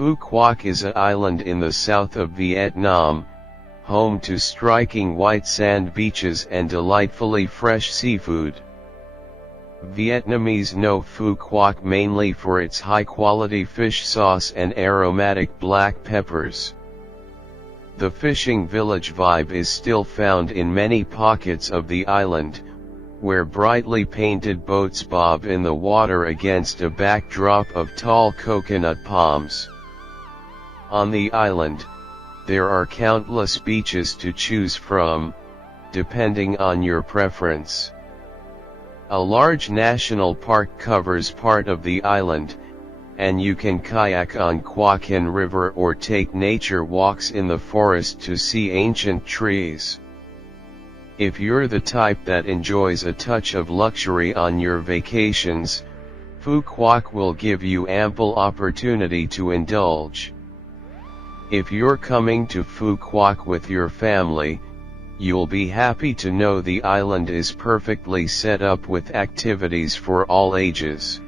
Phu Quoc is an island in the south of Vietnam, home to striking white sand beaches and delightfully fresh seafood. Vietnamese know Phu Quoc mainly for its high-quality fish sauce and aromatic black peppers. The fishing village vibe is still found in many pockets of the island, where brightly painted boats bob in the water against a backdrop of tall coconut palms. On the island, there are countless beaches to choose from, depending on your preference. A large national park covers part of the island, and you can kayak on Quoc River or take nature walks in the forest to see ancient trees. If you're the type that enjoys a touch of luxury on your vacations, Phu Quoc will give you ample opportunity to indulge. If you're coming to Phu Quoc with your family, you'll be happy to know the island is perfectly set up with activities for all ages.